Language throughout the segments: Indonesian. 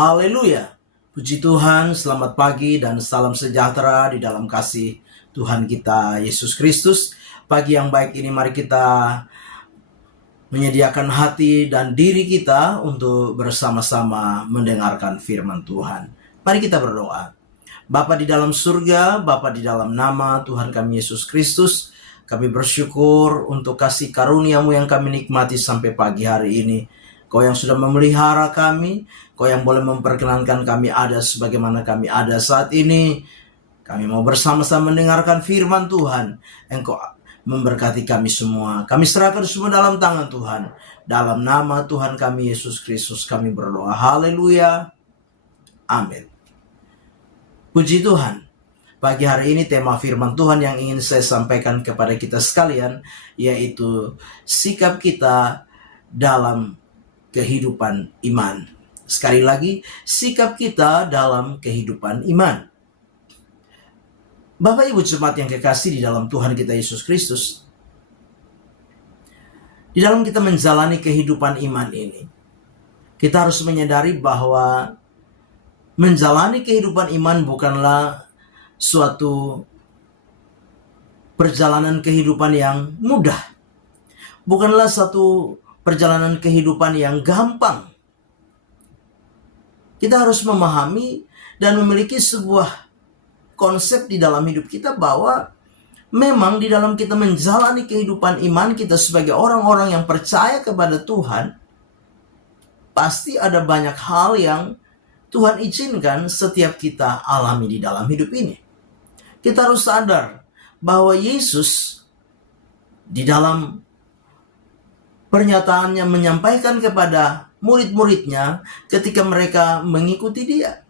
Haleluya. Puji Tuhan, selamat pagi dan salam sejahtera di dalam kasih Tuhan kita Yesus Kristus. Pagi yang baik ini mari kita menyediakan hati dan diri kita untuk bersama-sama mendengarkan firman Tuhan. Mari kita berdoa. Bapa di dalam surga, Bapa di dalam nama Tuhan kami Yesus Kristus, kami bersyukur untuk kasih karunia-Mu yang kami nikmati sampai pagi hari ini. Kau yang sudah memelihara kami, Kau yang boleh memperkenankan kami ada sebagaimana kami ada saat ini. Kami mau bersama-sama mendengarkan firman Tuhan. Engkau memberkati kami semua. Kami serahkan semua dalam tangan Tuhan. Dalam nama Tuhan kami Yesus Kristus kami berdoa. Haleluya. Amin. Puji Tuhan. Pagi hari ini tema firman Tuhan yang ingin saya sampaikan kepada kita sekalian, yaitu sikap kita dalam kehidupan iman. Sekali lagi, sikap kita dalam kehidupan iman. Bapak Ibu jemaat yang kekasih di dalam Tuhan kita Yesus Kristus, di dalam kita menjalani kehidupan iman ini, kita harus menyadari bahwa menjalani kehidupan iman bukanlah suatu perjalanan kehidupan yang mudah. Bukanlah satu perjalanan kehidupan yang gampang. Kita harus memahami dan memiliki sebuah konsep di dalam hidup kita bahwa memang di dalam kita menjalani kehidupan iman kita sebagai orang-orang yang percaya kepada Tuhan, pasti ada banyak hal yang Tuhan izinkan setiap kita alami di dalam hidup ini. Kita harus sadar bahwa Yesus di dalam pernyataannya menyampaikan kepada murid-muridnya ketika mereka mengikuti dia.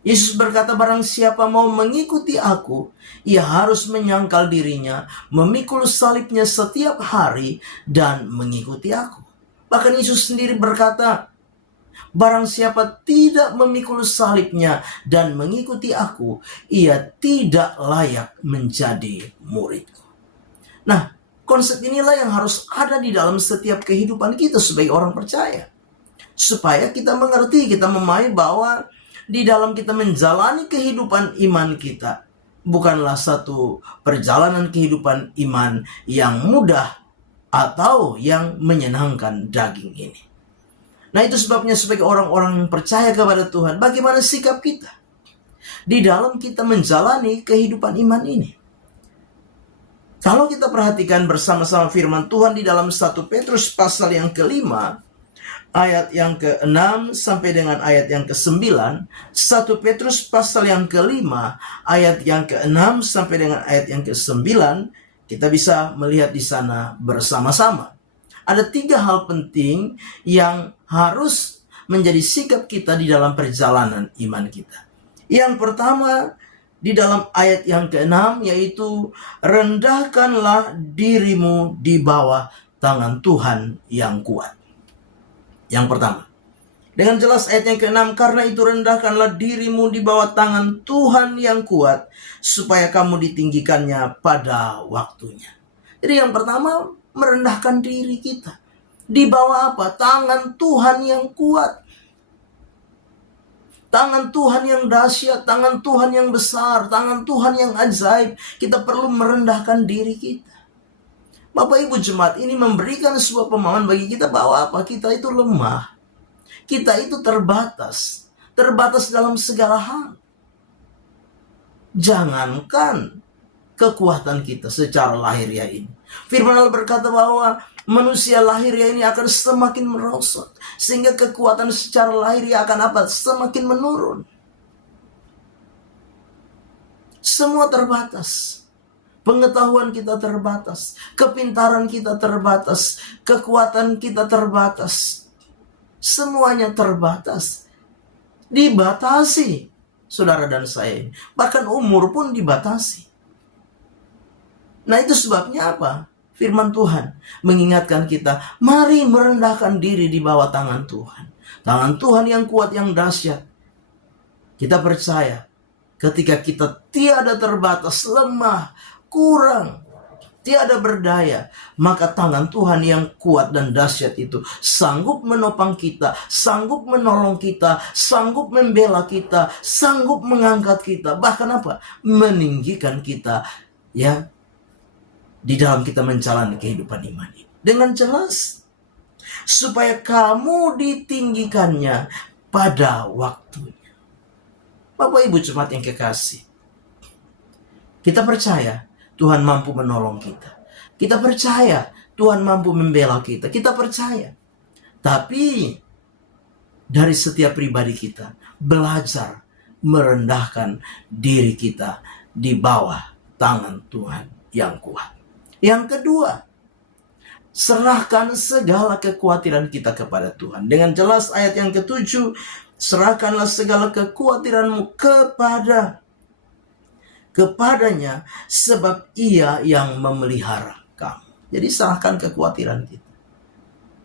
Yesus berkata, barang siapa mau mengikuti aku, ia harus menyangkal dirinya, memikul salibnya setiap hari, dan mengikuti aku. Bahkan Yesus sendiri berkata, barang siapa tidak memikul salibnya dan mengikuti aku, ia tidak layak menjadi muridku. Nah, konsep inilah yang harus ada di dalam setiap kehidupan kita sebagai orang percaya. Supaya kita mengerti, kita memahami bahwa di dalam kita menjalani kehidupan iman kita bukanlah satu perjalanan kehidupan iman yang mudah atau yang menyenangkan daging ini. Nah, itu sebabnya sebagai orang-orang yang percaya kepada Tuhan, bagaimana sikap kita di dalam kita menjalani kehidupan iman ini. Kalau kita perhatikan bersama-sama firman Tuhan di dalam 1 Petrus pasal yang ke-5, ayat yang ke-6 sampai dengan ayat yang ke-9, 1 Petrus pasal yang ke-5, ayat yang ke-6 sampai dengan ayat yang ke-9, kita bisa melihat di sana bersama-sama. Ada 3 hal penting yang harus menjadi sikap kita di dalam perjalanan iman kita. Yang pertama, di dalam ayat yang ke-6, yaitu rendahkanlah dirimu di bawah tangan Tuhan yang kuat. Yang pertama, dengan jelas ayat yang ke-6, karena itu rendahkanlah dirimu di bawah tangan Tuhan yang kuat, supaya kamu ditinggikannya pada waktunya. Jadi yang pertama, merendahkan diri kita. Di bawah apa? Tangan Tuhan yang kuat. Tangan Tuhan yang dahsyat, tangan Tuhan yang besar, tangan Tuhan yang ajaib. Kita perlu merendahkan diri kita. Bapak Ibu jemaat, ini memberikan sebuah pemahaman bagi kita bahwa apa? Kita itu lemah. Kita itu terbatas. Terbatas dalam segala hal. Jangankan kekuatan kita secara lahiriah ini. Firman Allah berkata bahwa manusia lahiriah ini akan semakin merosot, sehingga kekuatan secara lahiriah akan apa? Semakin menurun. Semua terbatas. Pengetahuan kita terbatas, kepintaran kita terbatas, kekuatan kita terbatas. Semuanya terbatas. Dibatasi, saudara dan saya ini. Bahkan umur pun dibatasi. Nah, itu sebabnya apa? Firman Tuhan mengingatkan kita, mari merendahkan diri di bawah tangan Tuhan. Tangan Tuhan yang kuat, yang dahsyat. Kita percaya ketika kita tiada terbatas, lemah, kurang, tiada berdaya, maka tangan Tuhan yang kuat dan dahsyat itu sanggup menopang kita, sanggup menolong kita, sanggup membela kita, sanggup mengangkat kita, bahkan apa? Meninggikan kita, ya, di dalam kita menjalani kehidupan iman ini. Dengan jelas, supaya kamu ditinggikannya pada waktunya. Bapak Ibu jemaat yang kekasih, kita percaya Tuhan mampu menolong kita. Kita percaya Tuhan mampu membela kita. Kita percaya. Tapi dari setiap pribadi kita belajar merendahkan diri kita di bawah tangan Tuhan yang kuat. Yang kedua, serahkan segala kekhawatiran kita kepada Tuhan. Dengan jelas ayat yang ke-7, serahkanlah segala kekhawatiranmu kepadanya, sebab Ia yang memelihara kamu. Jadi serahkan kekhawatiran kita.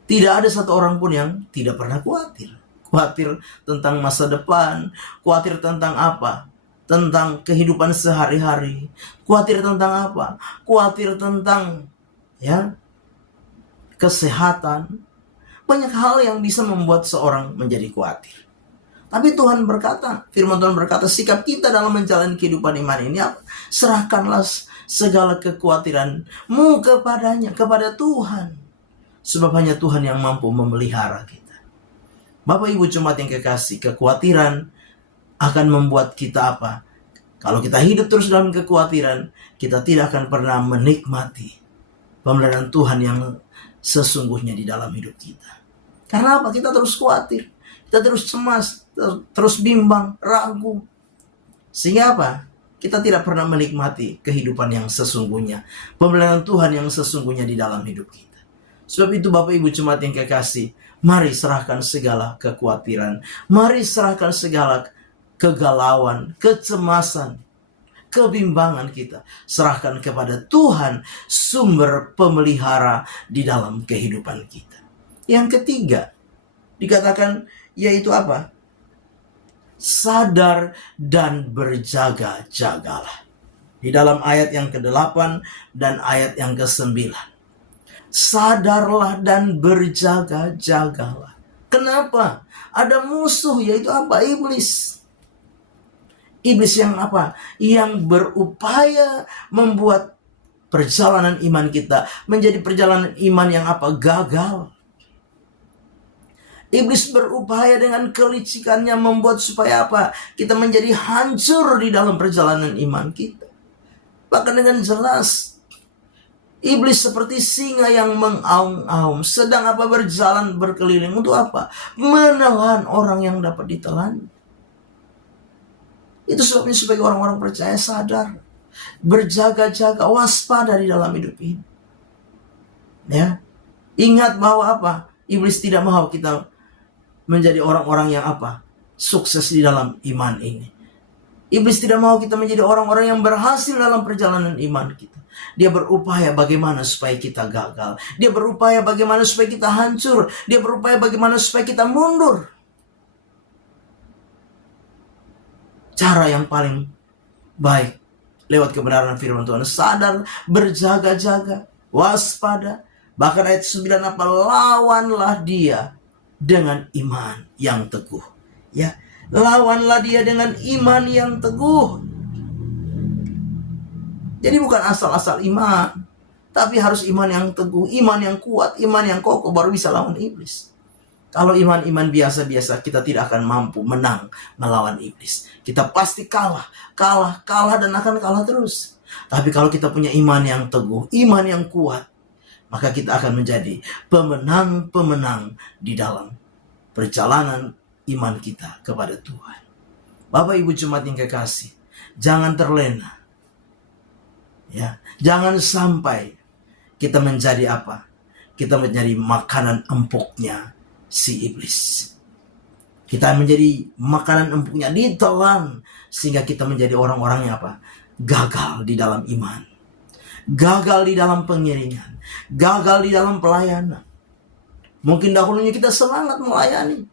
Tidak ada satu orang pun yang tidak pernah khawatir. Khawatir tentang masa depan, khawatir tentang apa? Tentang kehidupan sehari-hari. Khawatir tentang apa? Khawatir tentang, ya, kesehatan. Banyak hal yang bisa membuat seorang menjadi khawatir. Tapi Tuhan berkata, firman Tuhan berkata, sikap kita dalam menjalani kehidupan iman ini apa? Serahkanlah segala kekhawatiranmu kepadanya, kepada Tuhan. Sebab hanya Tuhan yang mampu memelihara kita. Bapak Ibu jemaat yang kekasih, kekhawatiran akan membuat kita apa? Kalau kita hidup terus dalam kekhawatiran, kita tidak akan pernah menikmati pemeliharaan Tuhan yang sesungguhnya di dalam hidup kita. Karena apa? Kita terus khawatir. Kita terus cemas, terus bimbang, ragu. Sehingga apa? Kita tidak pernah menikmati kehidupan yang sesungguhnya. Pemeliharaan Tuhan yang sesungguhnya di dalam hidup kita. Sebab itu Bapak Ibu jemaat yang kekasih, mari serahkan segala kekhawatiran. Mari serahkan segala kegalauan, kecemasan, kebimbangan kita. Serahkan kepada Tuhan, sumber pemelihara di dalam kehidupan kita. Yang ketiga, dikatakan yaitu apa? Sadar dan berjaga-jagalah. Di dalam ayat yang ke-8 dan ayat yang ke-9. Sadarlah dan berjaga-jagalah. Kenapa? Ada musuh, yaitu apa? Iblis. Iblis yang apa? Yang berupaya membuat perjalanan iman kita menjadi perjalanan iman yang apa? Gagal. Iblis berupaya dengan kelicikannya membuat supaya apa? Kita menjadi hancur di dalam perjalanan iman kita. Bahkan dengan jelas, iblis seperti singa yang mengaum-aum, sedang apa? Berjalan berkeliling untuk apa? Menelan orang yang dapat ditelan. Itu sebabnya sebagai orang-orang percaya sadar, berjaga-jaga, waspada di dalam hidup ini. Ya, ingat bahwa apa? Iblis tidak mau kita menjadi orang-orang yang apa? Sukses di dalam iman ini. Iblis tidak mau kita menjadi orang-orang yang berhasil dalam perjalanan iman kita. Dia berupaya bagaimana supaya kita gagal. Dia berupaya bagaimana supaya kita hancur. Dia berupaya bagaimana supaya kita mundur. Cara yang paling baik lewat kebenaran firman Tuhan, sadar, berjaga-jaga, waspada. Bahkan ayat 9 apa? Lawanlah dia dengan iman yang teguh. Ya, lawanlah dia dengan iman yang teguh. Jadi bukan asal-asal iman, tapi harus iman yang teguh, iman yang kuat, iman yang kokoh, baru bisa lawan iblis. Kalau iman-iman biasa-biasa, kita tidak akan mampu menang melawan iblis. Kita pasti kalah, dan akan kalah terus. Tapi kalau kita punya iman yang teguh, iman yang kuat, maka kita akan menjadi pemenang-pemenang di dalam perjalanan iman kita kepada Tuhan. Bapak Ibu jemaat yang kekasih, jangan terlena. Ya, jangan sampai kita menjadi apa? Kita menjadi makanan empuknya si iblis. Kita menjadi makanan empuknya, ditelan, sehingga kita menjadi orang-orang yang apa? Gagal di dalam iman. Gagal di dalam pengiringan. Gagal di dalam pelayanan. Mungkin dahulunya kita semangat melayani.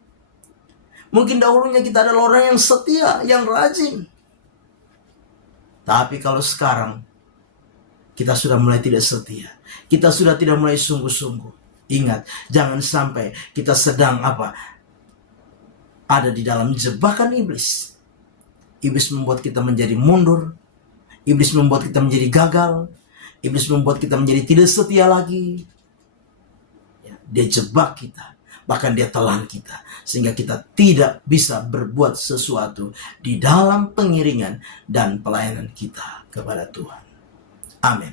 Mungkin dahulunya kita adalah orang yang setia, yang rajin. Tapi kalau sekarang kita sudah mulai tidak setia. Kita sudah tidak mulai sungguh-sungguh. Ingat, jangan sampai kita sedang ada di dalam jebakan iblis. Iblis membuat kita menjadi mundur. Iblis membuat kita menjadi gagal. Iblis membuat kita menjadi tidak setia lagi. Dia jebak kita, bahkan dia telan kita, sehingga kita tidak bisa berbuat sesuatu di dalam pengiringan dan pelayanan kita kepada Tuhan. Amin.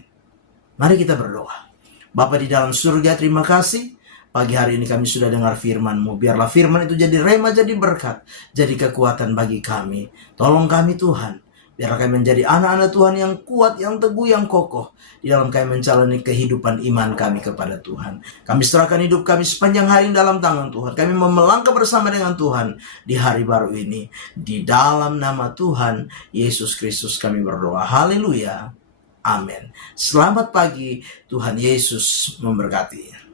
Mari kita berdoa. Bapa di dalam surga, terima kasih. Pagi hari ini kami sudah dengar firman-Mu. Biarlah firman itu jadi rema, jadi berkat, jadi kekuatan bagi kami. Tolong kami Tuhan. Biarlah kami menjadi anak-anak Tuhan yang kuat, yang teguh, yang kokoh di dalam kami menjalani kehidupan iman kami kepada Tuhan. Kami serahkan hidup kami sepanjang hari dalam tangan Tuhan. Kami mau melangkah bersama dengan Tuhan di hari baru ini. Di dalam nama Tuhan Yesus Kristus kami berdoa. Haleluya. Amin. Selamat pagi. Tuhan Yesus memberkati.